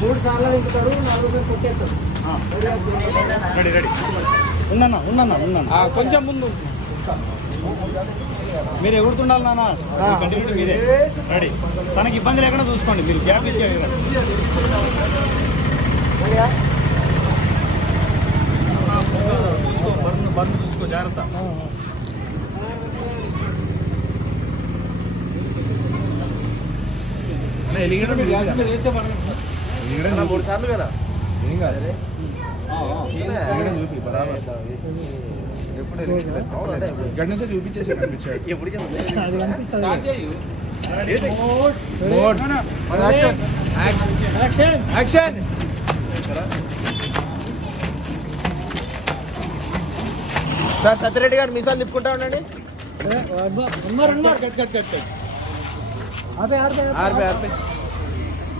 మూడు సార్లు నాలుగు కొట్టేస్తాడు రెడీ రెడీ ఉన్నా ఉన్నా ఉన్నా కొంచెం ముందు. మీరు ఎగురుతుండాలి నాన్న. కంటిన్యూ మీదే రెడీ. తనకి ఇబ్బంది లేకుండా చూసుకోండి. మీరు గ్యాప్ ఇచ్చే చూసుకో బర్న్ బర్న్ చూసుకో జాగ్రత్త. మూడు సార్లు కదా. ఏం కాదు. చూపి బరాబర్. ఇక్కడ నుంచే చూపించేసి కనిపించాడు ఎప్పుడు యాక్షన్. యాక్షన్. సార్ సత్యరెడ్డి గారు మీసాలు తిప్పుకుంటా ఉండండి.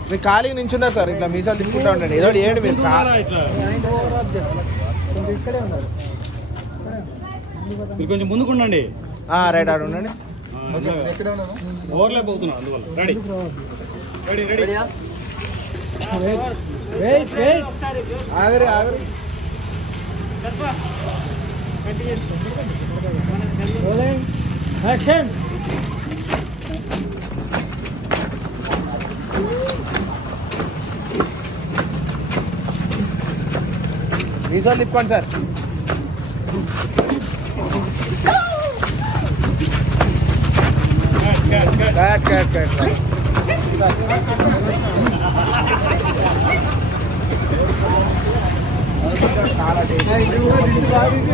మీరు. ఖాళీగా నించున్నా సార్? ఇట్లా మీసాలు తిప్పుకుంటా ఉండండి. ఏదో చేయండి మీరు. ఖా- ఇట్లా. మీరు కొంచెం ముందుకుండండి. ఆ, రైట్ ఆడ ఉండండి. ఓవర్లాప్ అవుతున్నాం అందువల్ల. రెడీ రెడీ రెడీ ఆగరి ఆగరి. మీసాలు తిప్పుకోండి sir Cut, cut, cut. cut.